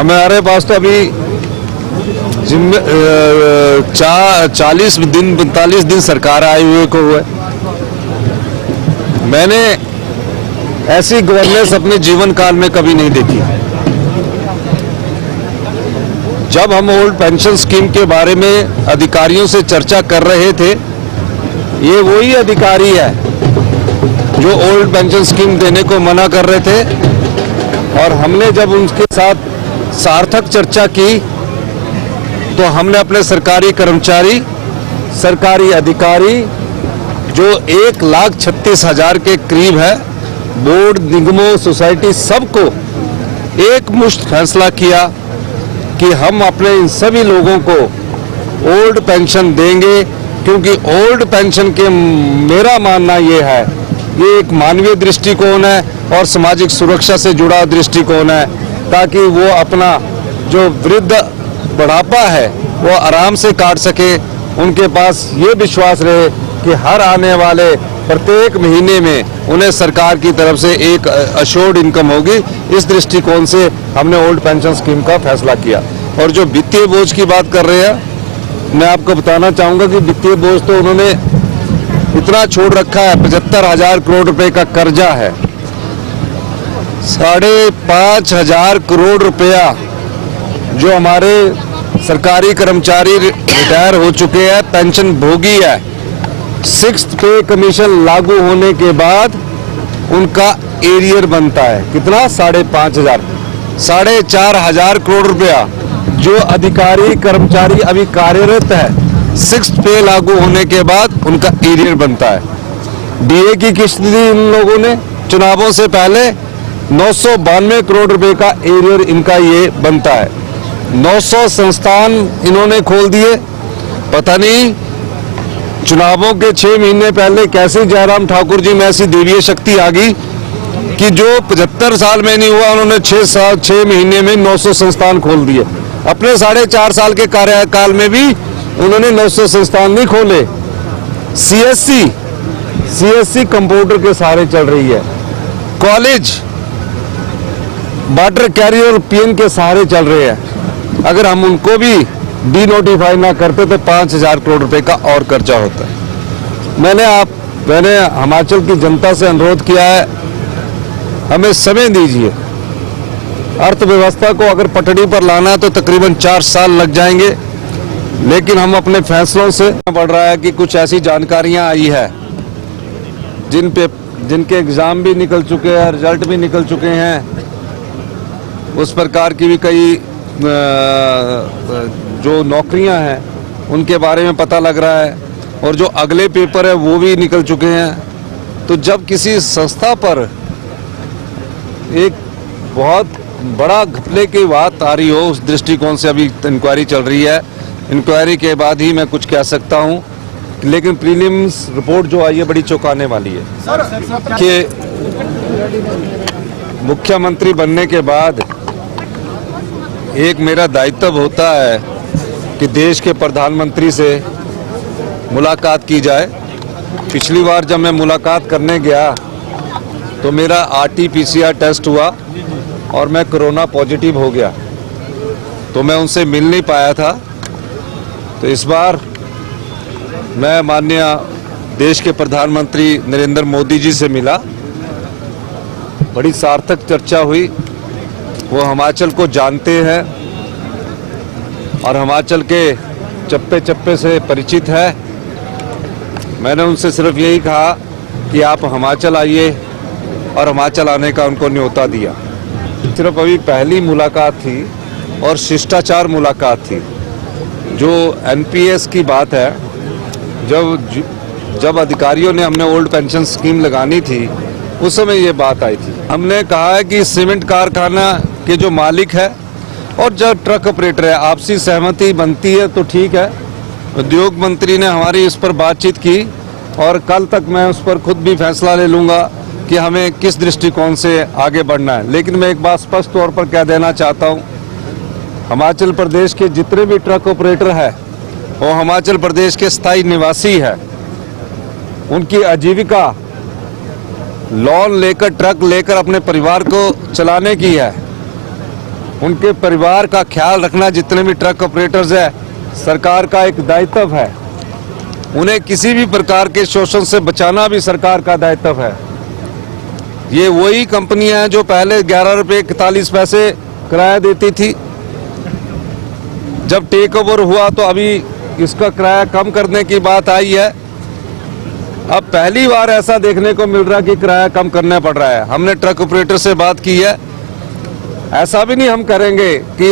हमारे पास तो अभी 40 दिन 45 दिन सरकार आए हुए को हुए। मैंने ऐसी गवर्नेंस अपने जीवन काल में कभी नहीं देखी। जब हम ओल्ड पेंशन स्कीम के बारे में अधिकारियों से चर्चा कर रहे थे, ये वही अधिकारी है जो ओल्ड पेंशन स्कीम देने को मना कर रहे थे, और हमने जब उनके साथ सार्थक चर्चा की तो हमने अपने सरकारी कर्मचारी, सरकारी अधिकारी जो 1,36,000 के करीब है, बोर्ड, निगमों, सोसाइटी, सबको एक मुश्त फैसला किया कि हम अपने इन सभी लोगों को ओल्ड पेंशन देंगे, क्योंकि ओल्ड पेंशन के मेरा मानना ये है, ये एक मानवीय दृष्टिकोण है और सामाजिक सुरक्षा से जुड़ा दृष्टिकोण है, ताकि वो अपना जो वृद्ध बुढ़ापा है वो आराम से काट सके। उनके पास ये विश्वास रहे कि हर आने वाले प्रत्येक महीने में उन्हें सरकार की तरफ से एक अश्योर्ड इनकम होगी। इस दृष्टिकोण से हमने ओल्ड पेंशन स्कीम का फैसला किया। और जो वित्तीय बोझ की बात कर रहे हैं, मैं आपको बताना चाहूँगा कि वित्तीय बोझ तो उन्होंने इतना छोड़ रखा है। 75,000 करोड़ रुपए का कर्जा है, 5,500 करोड़ रुपया जो हमारे सरकारी कर्मचारी रिटायर हो चुके हैं, पेंशन भोगी है, 6th पे कमीशन लागू होने के बाद उनका एरियर बनता है कितना, 5,500, 4,500 करोड़ रुपया जो अधिकारी कर्मचारी अभी कार्यरत है, 6th पे लागू होने के बाद उनका एरियर बनता है। डीए की किस्त दी इन लोगों ने चुनावों से पहले, 992 करोड़ रुपए का एरियर इनका ये बनता है। 900 संस्थान इन्होंने खोल दिए। पता नहीं चुनावों के 6 महीने पहले कैसे जयराम ठाकुर जी में ऐसी देवीय शक्ति आ गई कि जो 75 साल में नहीं हुआ, उन्होंने 6 महीने में 900 संस्थान खोल दिए। अपने 4.5 साल के कार्यकाल में भी उन्होंने 900 संस्थान नहीं खोले। सीएससी कंप्यूटर के सहारे चल रही है। कॉलेज वाटर कैरियर पीएन के सहारे चल रहे हैं। अगर हम उनको भी डी नोटिफाई ना करते तो 5,000 करोड़ रुपए का और कर्जा होता है। मैंने हिमाचल की जनता से अनुरोध किया है, हमें समय दीजिए। अर्थव्यवस्था को अगर पटड़ी पर लाना है तो तकरीबन 4 साल लग जाएंगे, लेकिन हम अपने फैसलों से बढ़ रहा है कि कुछ ऐसी जानकारियां आई है जिनके एग्जाम भी निकल चुके हैं, रिजल्ट भी निकल चुके हैं, उस प्रकार की भी कई जो नौकरियां हैं उनके बारे में पता लग रहा है, और जो अगले पेपर है वो भी निकल चुके हैं। तो जब किसी संस्था पर एक बहुत बड़ा घपले की बात आ रही हो, उस दृष्टिकोण से अभी इंक्वायरी चल रही है। इंक्वायरी के बाद ही मैं कुछ कह सकता हूं, लेकिन प्रीलिम्स रिपोर्ट जो आई है बड़ी चौंकाने वाली है। कि मुख्यमंत्री बनने के बाद एक मेरा दायित्व होता है कि देश के प्रधानमंत्री से मुलाकात की जाए। पिछली बार जब मैं मुलाकात करने गया तो मेरा RT-PCR टेस्ट हुआ और मैं कोरोना पॉजिटिव हो गया, तो मैं उनसे मिल नहीं पाया था। तो इस बार मैं माननीय देश के प्रधानमंत्री नरेंद्र मोदी जी से मिला, बड़ी सार्थक चर्चा हुई। वो हिमाचल को जानते हैं और हिमाचल के चप्पे चप्पे से परिचित है। मैंने उनसे सिर्फ यही कहा कि आप हिमाचल आइए, और हिमाचल आने का उनको न्योता दिया। सिर्फ अभी पहली मुलाकात थी और शिष्टाचार मुलाकात थी। जो NPS की बात है, जब अधिकारियों ने हमने ओल्ड पेंशन स्कीम लगानी थी उस समय ये बात आई थी। हमने कहा है कि सीमेंट कारखाना के जो मालिक है और जो ट्रक ऑपरेटर है, आपसी सहमति बनती है तो ठीक है। उद्योग मंत्री ने हमारी इस पर बातचीत की और कल तक मैं उस पर खुद भी फैसला ले लूँगा कि हमें किस दृष्टिकोण से आगे बढ़ना है। लेकिन मैं एक बात स्पष्ट तौर पर कह देना चाहता हूँ, हिमाचल प्रदेश के जितने भी ट्रक ऑपरेटर हैं वो हिमाचल प्रदेश के स्थायी निवासी है। उनकी आजीविका लोन लेकर, ट्रक लेकर अपने परिवार को चलाने की है। उनके परिवार का ख्याल रखना जितने भी ट्रक ऑपरेटर्स है सरकार का एक दायित्व है। उन्हें किसी भी प्रकार के शोषण से बचाना भी सरकार का दायित्व है। ये वही कंपनियां हैं जो पहले 11 रुपये 41 पैसे किराया देती थी। जब टेक ओवर हुआ तो अभी इसका किराया कम करने की बात आई है। अब पहली बार ऐसा देखने को मिल रहा कि किराया कम करना पड़ रहा है। हमने ट्रक ऑपरेटर से बात की है, ऐसा भी नहीं हम करेंगे कि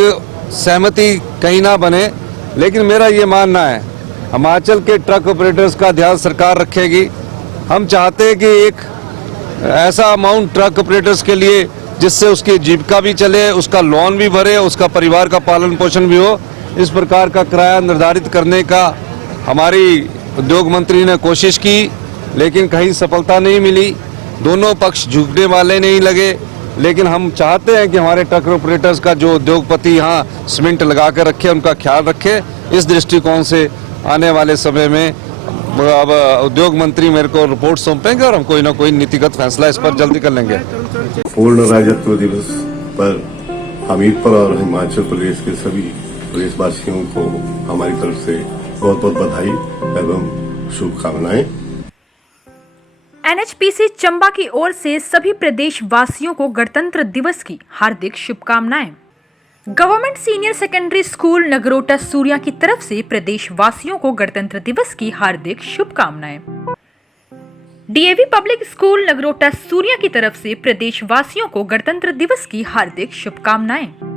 सहमति कहीं ना बने, लेकिन मेरा ये मानना है हिमाचल के ट्रक ऑपरेटर्स का ध्यान सरकार रखेगी। हम चाहते हैं कि एक ऐसा अमाउंट ट्रक ऑपरेटर्स के लिए जिससे उसकी जीविका भी चले, उसका लोन भी भरे, उसका परिवार का पालन पोषण भी हो। इस प्रकार का किराया निर्धारित करने का हमारी उद्योग मंत्री ने कोशिश की, लेकिन कहीं सफलता नहीं मिली। दोनों पक्ष झुकने वाले नहीं लगे, लेकिन हम चाहते हैं कि हमारे ट्रक ऑपरेटर्स का जो उद्योगपति यहाँ सीमेंट लगा कर रखे, उनका ख्याल रखे। इस दृष्टिकोण से आने वाले समय में अब उद्योग मंत्री मेरे को रिपोर्ट सौंपेंगे और हम कोई ना कोई नीतिगत फैसला इस पर जल्दी कर लेंगे। पूर्ण राज्यत्व दिवस पर हमीरपुर और हिमाचल प्रदेश के सभी प्रदेशवासियों को हमारी तरफ से बहुत बहुत बधाई एवं शुभकामनाएं। एनएचपीसी चंबा की ओर से सभी प्रदेशवासियों को गणतंत्र दिवस की हार्दिक शुभकामनाएं। Government senior secondary school Nagrota Surya की तरफ से प्रदेशवासियों को गणतंत्र दिवस की हार्दिक शुभकामनाएं। DAV public school Nagrota Surya की तरफ से प्रदेशवासियों को गणतंत्र दिवस की हार्दिक शुभकामनाएं।